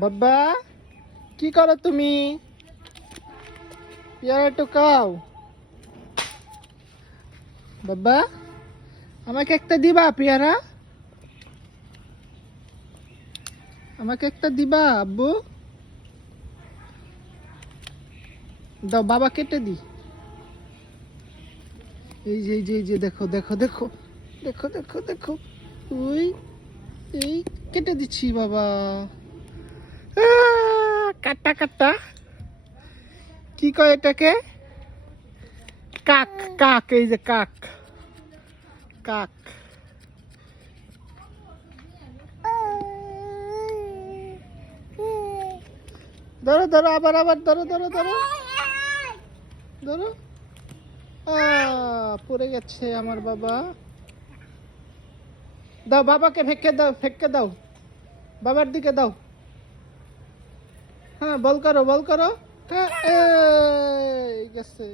বাবা কি করো তুমি? পেয়ারা টোকাও। বাবা আমাকে একটা দিবা পেয়ারা? আমাকে একটা দিবা আব্বু? দাও বাবা কেটে দি। এই যে দেখো দেখো দেখো দেখো দেখো দেখো ওই এই কেটে দিচ্ছি বাবা। কাটা কাটা কি কয় এটাকে? কাক কাক, এই যে কাক কাক। ধরো ধরো আবার আবার ধরো ধরো ধরো ধরো। পড়ে গেছে আমার বাবা। দাও বাবাকে ফেঁকে দাও বাবার দিকে দাও। হ্যাঁ বল করো বল করো। হ্যাঁ এই গেছে।